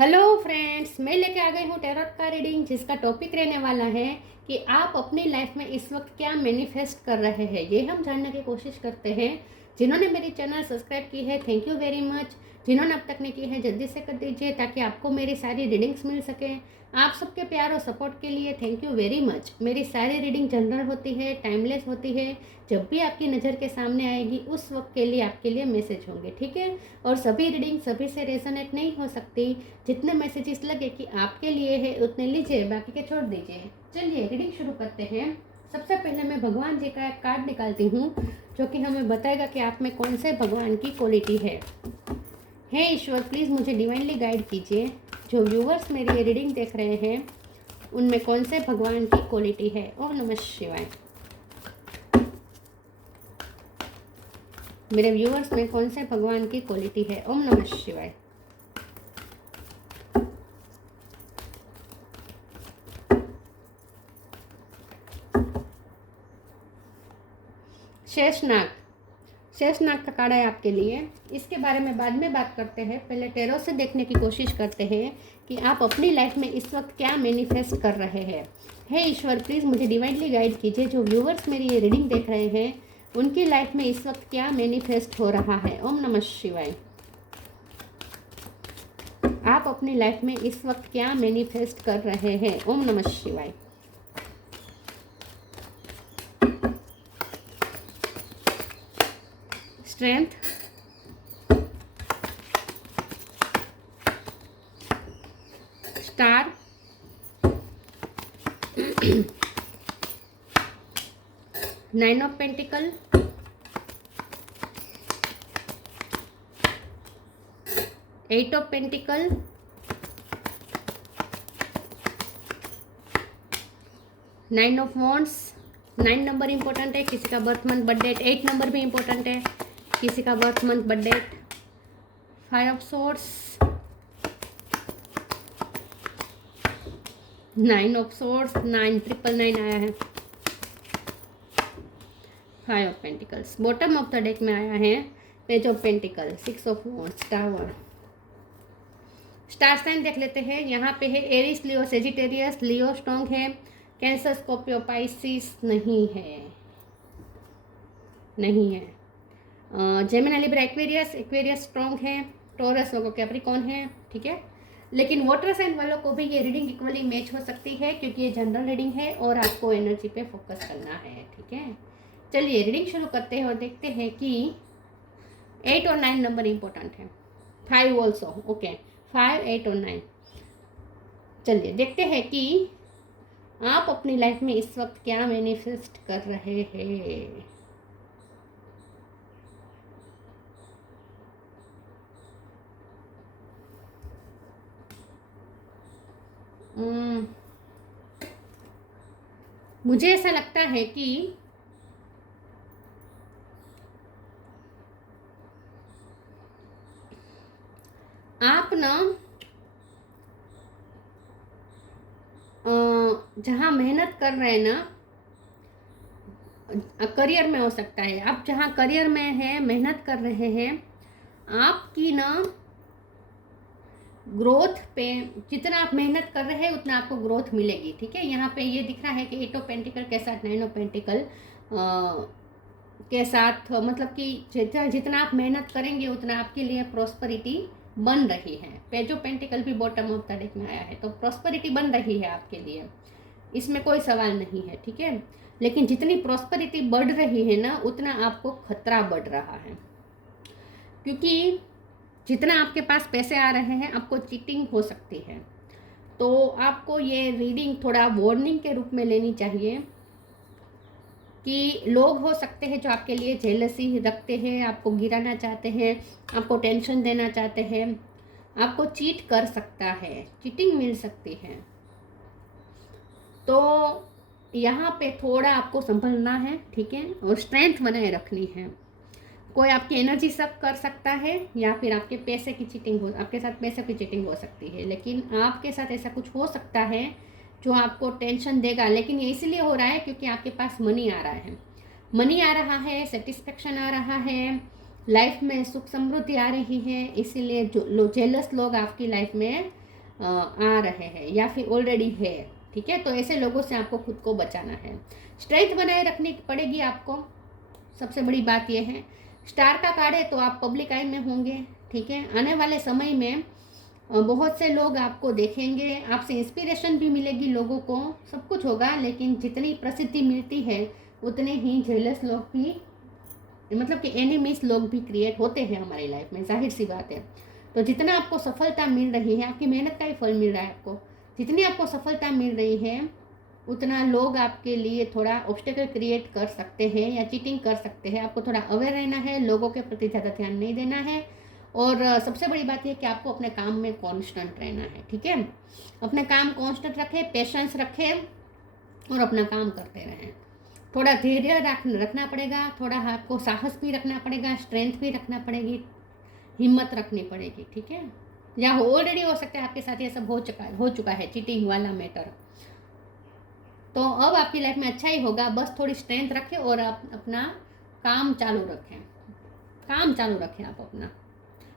Hello friends, मैं लेके आ गई हूँ टैरोट का रीडिंग जिसका टॉपिक रहने वाला है कि आप अपनी लाइफ में इस वक्त क्या मैनिफेस्ट कर रहे हैं। ये हम जानने की कोशिश करते हैं। जिन्होंने मेरी चैनल सब्सक्राइब की है, थैंक यू वेरी मच। जिन्होंने अब तक नहीं की है, जल्दी से कर दीजिए ताकि आपको मेरी सारी रीडिंग्स मिल सकें। आप सबके प्यार और सपोर्ट के लिए थैंक यू वेरी मच। मेरी सारी रीडिंग जनरल होती है, टाइमलेस होती है। जब भी आपकी नज़र के सामने आएगी उस वक्त के लिए आपके लिए मैसेज होंगे, ठीक है। और सभी रीडिंग सभी से रेजोनेट नहीं हो सकती। जितने मैसेजेस लगे कि आपके लिए है उतने लीजिए, बाकी के छोड़ दीजिए। चलिए रीडिंग शुरू करते हैं। सबसे पहले मैं भगवान जी का एक कार्ड निकालती हूँ जो कि हमें बताएगा कि आप में कौन से भगवान की क्वालिटी है। हे ईश्वर, प्लीज़ मुझे डिवाइनली गाइड कीजिए। जो व्यूवर्स मेरी ये रीडिंग देख रहे हैं उनमें कौन से भगवान की क्वालिटी है। ओम नमः शिवाय। मेरे व्यूवर्स में कौन से भगवान की क्वालिटी है। ओम नमः शिवाय। शेषनाग। शेषनाग का कार्ड है आपके लिए। इसके बारे में बाद में बात करते हैं। पहले टैरो से देखने की कोशिश करते हैं कि आप अपनी लाइफ में इस वक्त क्या मैनिफेस्ट कर रहे हैं। हे ईश्वर, प्लीज़ मुझे डिवाइनली गाइड कीजिए। जो व्यूवर्स मेरी ये रीडिंग देख रहे हैं उनकी लाइफ में इस वक्त क्या मैनिफेस्ट हो रहा है। ओम नमः शिवाय। आप अपनी लाइफ में इस वक्त क्या मैनिफेस्ट कर रहे हैं। ओम नमः शिवाय। Strength, star, nine of pentacle, eight of pentacle, nine of wands. 9 number important है, किसी का birth month birth date. 8 number भी इंपॉर्टेंट है, किसी का birth month birth date. 5 of swords, 9 of swords, 9,999 आया है। 5 of pentacles. Bottom of the deck में आया है page of pentacle, 6 of wands, tower. Star sign देख लेते हैं। यहाँ पे है एरिस, लियो, सेजिटेरियस, लियो स्ट्रॉन्ग है। कैंसर, स्कॉर्पियो, पाइसिस नहीं है, नहीं है। Gemini, Libra, Aquarius, Aquarius strong है। टॉरस लोगों कैप्रिकॉर्न है, ठीक है। लेकिन वाटर साइन वालों को भी ये रीडिंग इक्वली मैच हो सकती है क्योंकि ये जनरल रीडिंग है और आपको एनर्जी पे फोकस करना है, ठीक है। चलिए रीडिंग शुरू करते हैं और देखते हैं कि 8 और 9 नंबर इंपॉर्टेंट है। 5 ऑल्सो, ओके। 5, 8 और 9। चलिए देखते हैं कि आप अपनी लाइफ में इस वक्त क्या मैनिफेस्ट कर रहे हैं। मुझे ऐसा लगता है कि आप ना जहाँ मेहनत कर रहे हैं ना, करियर में हो सकता है, आप जहाँ करियर में हैं, मेहनत कर रहे हैं, आपकी ना ग्रोथ पे, जितना आप मेहनत कर रहे हैं उतना आपको ग्रोथ मिलेगी, ठीक है। यहाँ पे ये दिख रहा है कि 8 ऑफ पेंटिकल के साथ 9 ऑफ पेंटिकल के साथ, मतलब कि जितना जितना आप मेहनत करेंगे उतना आपके लिए प्रॉस्पेरिटी बन रही है। पेज ऑफ पेंटिकल भी बॉटम ऑफ द डेक में आया है, तो प्रॉस्पेरिटी बन रही है आपके लिए, इसमें कोई सवाल नहीं है, ठीक है। लेकिन जितनी प्रॉस्पेरिटी बढ़ रही है ना उतना आपको खतरा बढ़ रहा है, क्योंकि जितना आपके पास पैसे आ रहे हैं आपको चीटिंग हो सकती है। तो आपको ये रीडिंग थोड़ा वार्निंग के रूप में लेनी चाहिए कि लोग हो सकते हैं जो आपके लिए जेलसी रखते हैं, आपको गिराना चाहते हैं, आपको टेंशन देना चाहते हैं, आपको चीट कर सकता है, चीटिंग मिल सकती है। तो यहाँ पे थोड़ा आपको संभलना है, ठीक है, और स्ट्रेंथ बनाए रखनी है। कोई आपकी एनर्जी सब कर सकता है या फिर आपके पैसे की चीटिंग हो, आपके साथ पैसे की चीटिंग हो सकती है, लेकिन आपके साथ ऐसा कुछ हो सकता है जो आपको टेंशन देगा। लेकिन ये इसलिए हो रहा है क्योंकि आपके पास मनी आ रहा है, मनी आ रहा है, सेटिस्फेक्शन आ रहा है, लाइफ में सुख समृद्धि आ रही है, इसीलिए जो जेलस लोग आपकी लाइफ में आ रहे हैं या फिर ऑलरेडी है, ठीक है। तो ऐसे लोगों से आपको खुद को बचाना है। स्ट्रेंथ बनाए रखनी पड़ेगी आपको, सबसे बड़ी बात यह है। स्टार का कार्ड है तो आप पब्लिक आई में होंगे, ठीक है। आने वाले समय में बहुत से लोग आपको देखेंगे, आपसे इंस्पिरेशन भी मिलेगी, लोगों को सब कुछ होगा। लेकिन जितनी प्रसिद्धि मिलती है उतने ही जेलस लोग भी, मतलब कि एनिमीज लोग भी क्रिएट होते हैं हमारी लाइफ में, जाहिर सी बात है। तो जितना आपको सफलता मिल रही है, आपकी मेहनत का ही फल मिल रहा है आपको, जितनी आपको सफलता मिल रही है उतना लोग आपके लिए थोड़ा ऑब्स्टेकल क्रिएट कर सकते हैं या चीटिंग कर सकते हैं। आपको थोड़ा अवेयर रहना है, लोगों के प्रति ज़्यादा ध्यान नहीं देना है। और सबसे बड़ी बात यह कि आपको अपने काम में कॉन्स्टेंट रहना है, ठीक है। अपने काम कॉन्स्टेंट रखें, पेशेंस रखें और अपना काम करते रहें। थोड़ा धैर्य रखना पड़ेगा, थोड़ा आपको साहस भी रखना पड़ेगा, स्ट्रेंथ भी रखना पड़ेगी, हिम्मत रखनी पड़ेगी, ठीक है। या ऑलरेडी हो सकता है आपके साथ ये सब हो चुका है चीटिंग वाला मैटर। तो अब आपकी लाइफ में अच्छा ही होगा, बस थोड़ी स्ट्रेंथ रखें और आप अपना काम चालू रखें, आप अपना,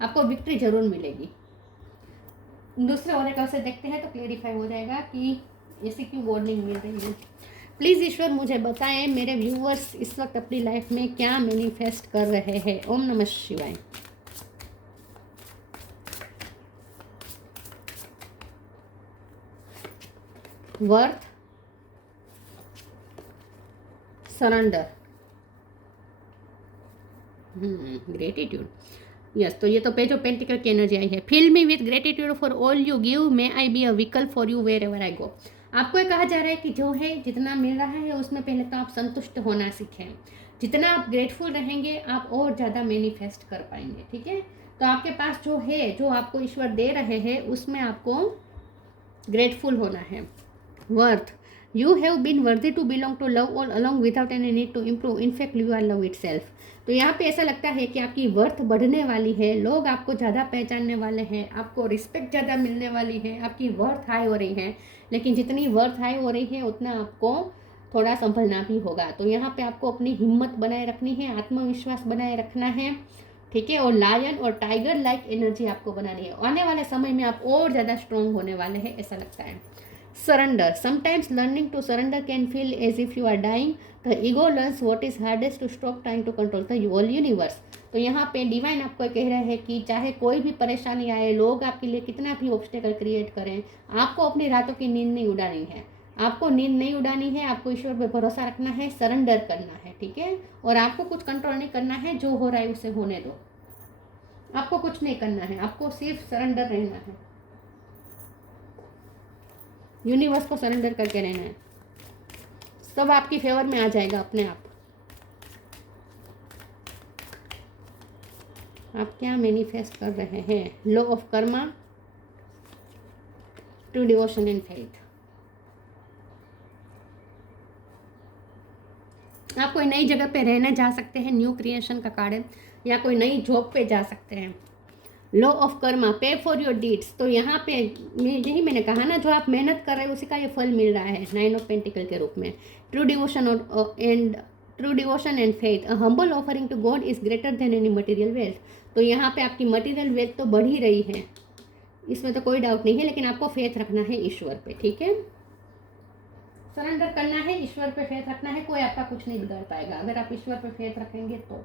आपको विक्ट्री जरूर मिलेगी। दूसरे ओरेकल से देखते हैं तो क्लेरिफाई हो जाएगा कि ऐसी क्यों वार्निंग मिल रही है। प्लीज़ ईश्वर मुझे बताएं मेरे व्यूअर्स इस वक्त अपनी लाइफ में क्या मैनिफेस्ट कर रहे हैं। ओम नमः शिवाय। Worth, surrender, gratitude. यस, तो ये तो पेज ऑफ पेंटिकल की एनर्जी आई है। Fill me with gratitude for all you give, may I be a vehicle for you wherever I go. आपको ये कहा जा रहा है कि जो है जितना मिल रहा है उसमें पहले तो आप संतुष्ट होना सीखें। जितना आप ग्रेटफुल रहेंगे आप और ज़्यादा मैनिफेस्ट कर पाएंगे, ठीक है। तो आपके पास जो है, जो आपको ईश्वर दे रहे हैं, उसमें आपको ग्रेटफुल होना है। Worth, you have been worthy to belong to love all along without any need to improve, in fact you are love itself. तो यहाँ पे ऐसा लगता है कि आपकी वर्थ बढ़ने वाली है, लोग आपको ज़्यादा पहचानने वाले हैं, आपको रिस्पेक्ट ज़्यादा मिलने वाली है, आपकी वर्थ हाई हो रही है। लेकिन जितनी वर्थ हाई हो रही है उतना आपको थोड़ा संभलना भी होगा। तो यहाँ पे आपको अपनी हिम्मत बनाए रखनी है, आत्मविश्वास बनाए रखना है, ठीक है। और लायन और टाइगर लाइक एनर्जी आपको बनानी है। आने वाले समय में आप और ज़्यादा स्ट्रॉन्ग होने वाले हैं, ऐसा लगता है। Surrender. Sometimes learning to surrender can feel as if you are dying. The ego learns what is hardest to stop trying to control the whole universe. तो यहाँ पे डिवाइन आपको कह रहा है कि चाहे कोई भी परेशानी आए, लोग आपके लिए कितना भी ऑब्स्टेकल क्रिएट करें, आपको अपनी रातों की नींद नहीं उड़ानी है। आपको नींद नहीं उड़ानी है, आपको ईश्वर पे भरोसा रखना है, सरेंडर करना है, ठीक है। और आपको कुछ कंट्रोल नहीं करना है, जो हो रहा है उसे होने दो। आपको कुछ नहीं करना है, आपको सिर्फ सरेंडर रहना है, यूनिवर्स को सरेंडर करके रहना है। सब आपकी फेवर में आ जाएगा अपने आप। आप क्या मैनिफेस्ट कर रहे हैं? Law of Karma, true devotion and faith. आप कोई नई जगह पे रहने जा सकते हैं, न्यू क्रिएशन का कार्ड है, या कोई नई जॉब पे जा सकते हैं। लॉ ऑफ कर्मा, पे फॉर योर डीड्स। तो यहाँ पे यही मैंने कहा ना, जो आप मेहनत कर रहे हैं उसी का ये फल मिल रहा है 9 ऑफ पेंटिकल के रूप में। True devotion and faith, a humble offering to God is greater than any material wealth. तो यहाँ पे आपकी मटेरियल वेल्थ तो बढ़ ही रही है, इसमें तो कोई डाउट नहीं है, लेकिन आपको फेथ रखना है ईश्वर पे, ठीक है। सरेंडर करना है, ईश्वर पे फेथ रखना है, कोई आपका कुछ नहीं बिगाड़ पाएगा अगर आप ईश्वर पे फेथ रखेंगे तो।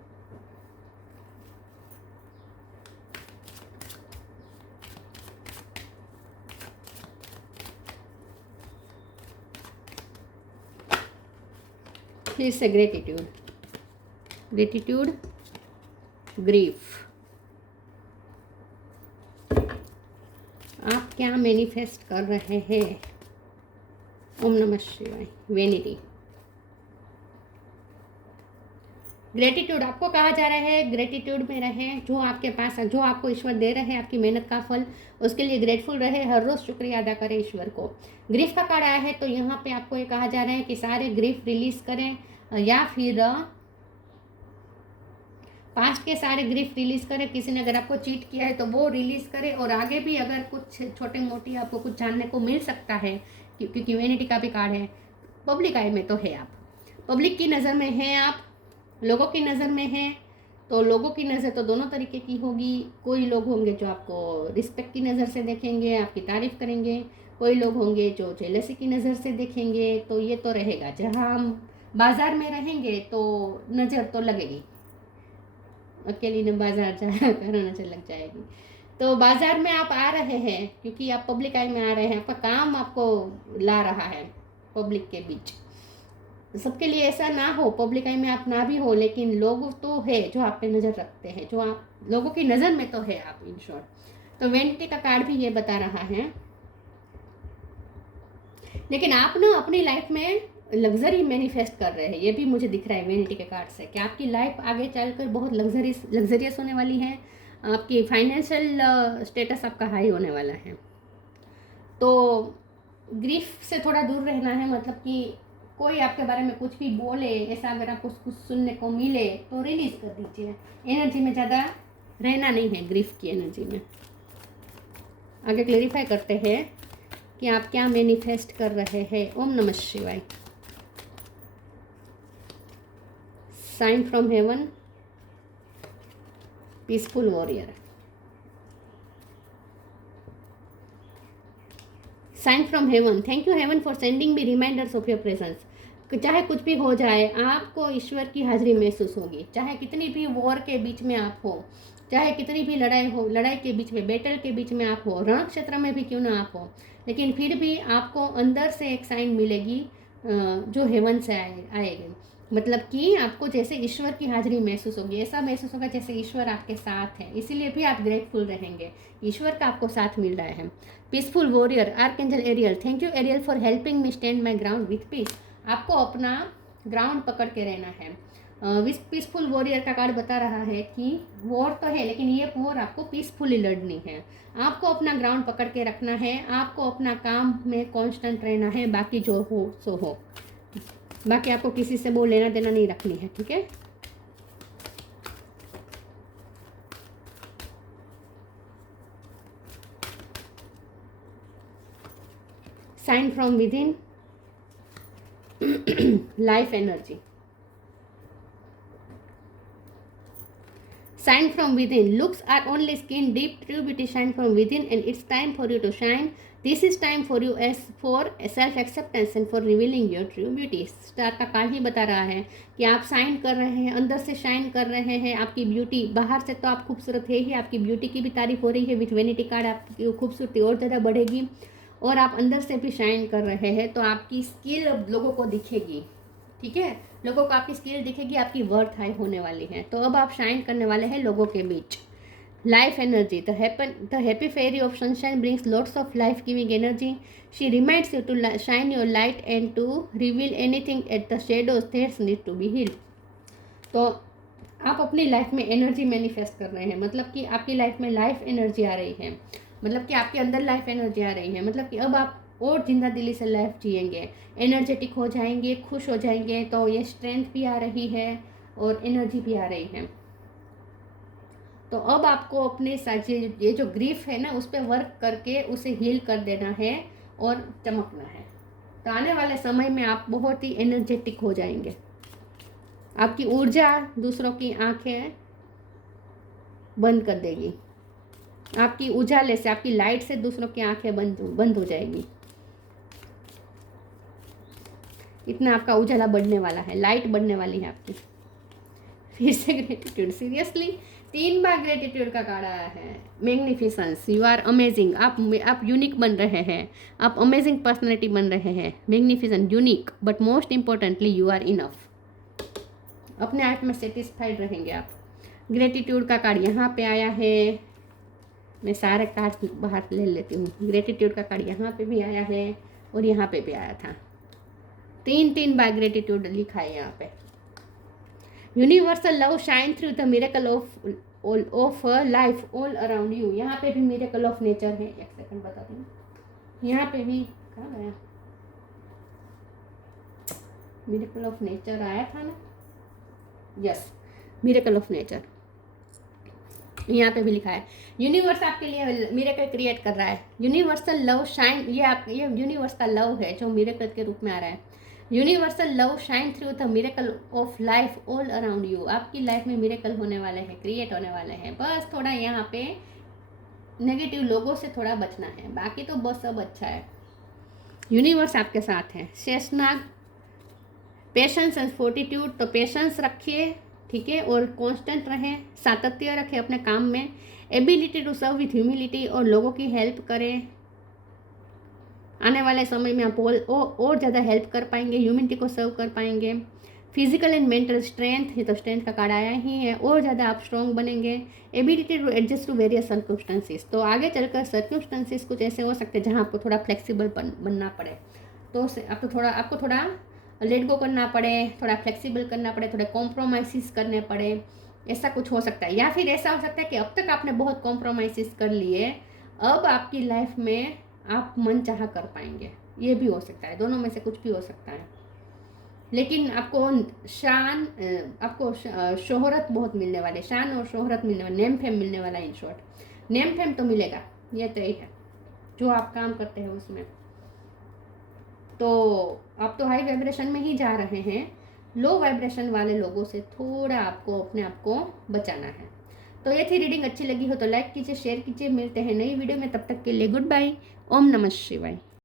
प्लीज से ग्रेटिट्यूड, ग्रीफ। आप क्या मैनिफेस्ट कर रहे हैं? ओम नमः शिवाय। Vanity, gratitude. आपको कहा जा रहा है ग्रेटिट्यूड में रहें, जो आपके पास जो आपको ईश्वर दे रहे हैं, आपकी मेहनत का फल, उसके लिए ग्रेटफुल रहे, हर रोज़ शुक्रिया अदा करें ईश्वर को। ग्रीफ का कार्ड आया है तो यहाँ पे आपको ये कहा जा रहा है कि सारे ग्रीफ रिलीज करें, या फिर पास्ट के सारे ग्रीफ रिलीज करें। किसी ने अगर आपको चीट किया है तो वो रिलीज करें, और आगे भी अगर कुछ छोटे मोटी आपको कुछ जानने को मिल सकता है, क्योंकि वेनिटी का भी कार्ड है, पब्लिक आई में तो है, आप पब्लिक की नज़र में हैं, आप लोगों की नज़र में हैं, तो लोगों की नज़र तो दोनों तरीके की होगी। कोई लोग होंगे जो आपको रिस्पेक्ट की नज़र से देखेंगे, आपकी तारीफ़ करेंगे। कोई लोग होंगे जो जेलसी की नज़र से देखेंगे। तो ये तो रहेगा, जहाँ हम बाज़ार में रहेंगे तो नज़र तो लगेगी। अकेली न बाज़ार जाया करो, नज़र लग जाएगी। तो बाज़ार में आप आ रहे हैं क्योंकि आप पब्लिक आई में आ रहे हैं, आपका काम आपको ला रहा है पब्लिक के बीच। सबके लिए ऐसा ना हो, पब्लिक आई में आप ना भी हो, लेकिन लोग तो है जो आप पे नज़र रखते हैं, जो आप लोगों की नज़र में तो है आप, इन शॉर्ट। तो वेनिटी का कार्ड भी ये बता रहा है। लेकिन आप ना अपनी लाइफ में लग्जरी मैनिफेस्ट कर रहे हैं, ये भी मुझे दिख रहा है वेनिटी के कार्ड से, कि आपकी लाइफ आगे चलकर बहुत लग्जरियस होने वाली है। आपकी फाइनेंशियल स्टेटस आपका हाई होने वाला है। तो ग्रीफ से थोड़ा दूर रहना है, मतलब कि कोई आपके बारे में कुछ भी बोले, ऐसा अगर आपको कुछ सुनने को मिले तो रिलीज कर दीजिए। एनर्जी में ज़्यादा रहना नहीं है, ग्रीफ की एनर्जी में। आगे क्लेरिफाई करते हैं कि आप क्या मैनिफेस्ट कर रहे हैं। ओम नमः शिवाय। Sign from heaven, peaceful warrior. Sign from heaven, thank you heaven for sending me reminders of your presence. चाहे कुछ भी हो जाए, आपको ईश्वर की हाजिरी महसूस होगी। चाहे कितनी भी वॉर के बीच में आप हो, चाहे कितनी भी लड़ाई हो, लड़ाई के बीच में, बैटल के बीच में आप हो, रण क्षेत्र में भी क्यों ना आप हो, लेकिन फिर भी आपको अंदर से एक साइन मिलेगी जो हेवन से आएगी। मतलब कि आपको जैसे ईश्वर की हाजिरी महसूस होगी, ऐसा महसूस होगा जैसे ईश्वर आपके साथ है। इसीलिए भी आप ग्रेटफुल रहेंगे, ईश्वर का आपको साथ मिल रहा है। Peaceful warrior, archangel Ariel, thank you Ariel for helping me stand my ground with peace. आपको अपना ग्राउंड पकड़ के रहना है। पीसफुल वॉरियर का कार्ड बता रहा है कि वॉर तो है, लेकिन ये वॉर आपको पीसफुली लड़नी है। आपको अपना ग्राउंड पकड़ के रखना है, आपको अपना काम में कांस्टेंट रहना है। बाकी जो हो सो हो, बाकी आपको किसी से वो लेना देना नहीं रखनी है, ठीक है। Shine from within, life energy. Shine from within. Looks are only skin deep. True beauty shine from within, and it's time for you to shine. This is time for you as for self acceptance and for revealing your true beauty. Star का card ही बता रहा है कि आप shine कर रहे हैं, अंदर से शाइन कर रहे हैं। आपकी ब्यूटी, बाहर से तो आप खूबसूरत है ही, आपकी ब्यूटी की भी तारीफ हो रही है। विथ वेनिटी कार्ड आपकी खूबसूरती और ज़्यादा बढ़ेगी, और आप अंदर से भी शाइन कर रहे हैं। तो आपकी स्किल लोगों को दिखेगी, ठीक है। लोगों को आपकी स्किल दिखेगी, आपकी वर्थ हाई होने वाली है। तो अब आप शाइन करने वाले हैं लोगों के बीच। Life energy, the happy fairy of sunshine brings lots of life giving energy. She reminds you to shine your light and to reveal anything at the shadows that's need to be healed. तो आप अपनी life में energy manifest कर रहे हैं, मतलब कि आपकी लाइफ में लाइफ एनर्जी आ रही है, मतलब कि आपके अंदर लाइफ एनर्जी आ रही है, मतलब कि अब आप और जिंदा दिली से लाइफ जिएंगे, एनर्जेटिक हो जाएंगे, खुश हो जाएंगे। तो ये स्ट्रेंथ भी आ रही है और एनर्जी भी आ रही है। तो अब आपको अपने साथ ये जो ग्रीफ है ना, उस पर वर्क करके उसे हील कर देना है और चमकना है। तो आने वाले समय में आप बहुत ही एनर्जेटिक हो जाएंगे। आपकी ऊर्जा दूसरों की आंखें बंद कर देगी। आपकी उजाले से, आपकी लाइट से दूसरों की आंखें बंद हो जाएगी। इतना आपका उजाला बढ़ने वाला है, लाइट बढ़ने वाली है आपकी। फिर से ग्रेटिट्यूड, सीरियसली 3 बार ग्रेटिट्यूड का कार्ड आया है। Magnificence, you are amazing. आप यूनिक बन रहे हैं, आप अमेजिंग पर्सनैलिटी बन रहे हैं। Magnificent, unique, but most importantly you are enough. अपने आप में सेटिस्फाइड रहेंगे आप। ग्रेटिट्यूड का कार्ड यहाँ पे आया है। मैं सारे कार्ड बाहर ले लेती हूँ। ग्रेटिट्यूड का कार्ड यहाँ पे भी आया है और यहाँ पे भी आया था। 3 बार ग्रेटिट्यूड लिखा है यहाँ पे। Universal love shine through the miracle of life all around you. यहाँ पे भी मिरेकल ऑफ नेचर है। एक सेकंड बताती हूँ। यहाँ पे भी कहाँ गया, मिरेकल ऑफ नेचर आया था ना, यस, मिरेकल ऑफ नेचर यहाँ पे भी लिखा है। यूनिवर्स आपके लिए मिरेकल क्रिएट कर रहा है। यूनिवर्सल लव शाइन, ये यूनिवर्स का लव है जो मिरेकल के रूप में आ रहा है। Universal love shine through the miracle of life all around you. आपकी लाइफ में मिरेकल होने वाले हैं, क्रिएट होने वाले हैं। बस थोड़ा यहाँ पे नेगेटिव लोगों से थोड़ा बचना है, बाकी तो बस सब अच्छा है। यूनिवर्स आपके साथ है। शेषनाग, पेशेंस एंड फोर्टिट्यूड, तो पेशेंस रखिए, ठीक है, और कांस्टेंट रहें, सातत्य रखें अपने काम में। Ability to serve with humility, और लोगों की हेल्प करें। आने वाले समय में आप और ज़्यादा हेल्प कर पाएंगे, ह्यूमनिटी को सर्व कर पाएंगे। फिजिकल एंड मेंटल स्ट्रेंथ, ये तो स्ट्रेंथ का कार्ड आया ही है, और ज़्यादा आप स्ट्रॉन्ग बनेंगे। Ability to adjust to various circumstances, तो आगे चलकर सर्कमस्टेंसेस कुछ ऐसे हो सकते हैं जहाँ आपको थोड़ा फ्लेक्सिबल बनना पड़े, तो आपको थोड़ा लेट गो करना पड़े, थोड़ा फ्लेक्सिबल करना पड़े, थोड़े कॉम्प्रोमाइज़ करने पड़े, ऐसा कुछ हो सकता है। या फिर ऐसा हो सकता है कि अब तक आपने बहुत कॉम्प्रोमाइज़ कर लिए, अब आपकी लाइफ में आप मन चाह कर पाएंगे, ये भी हो सकता है। दोनों में से कुछ भी हो सकता है। लेकिन आपको शोहरत बहुत मिलने वाले, शान और शोहरत मिलने वाले, नेम फेम मिलने वाला। इन शॉर्ट नेम फेम तो मिलेगा, ये तय है, जो आप काम करते हैं उसमें। तो आप तो हाई वाइब्रेशन में ही जा रहे हैं, लो वाइब्रेशन वाले लोगों से थोड़ा आपको अपने आप को बचाना है। तो ये थी रीडिंग। अच्छी लगी हो तो लाइक कीजिए, शेयर कीजिए। मिलते हैं नई वीडियो में, तब तक के लिए गुड बाय। ओम नमः शिवाय।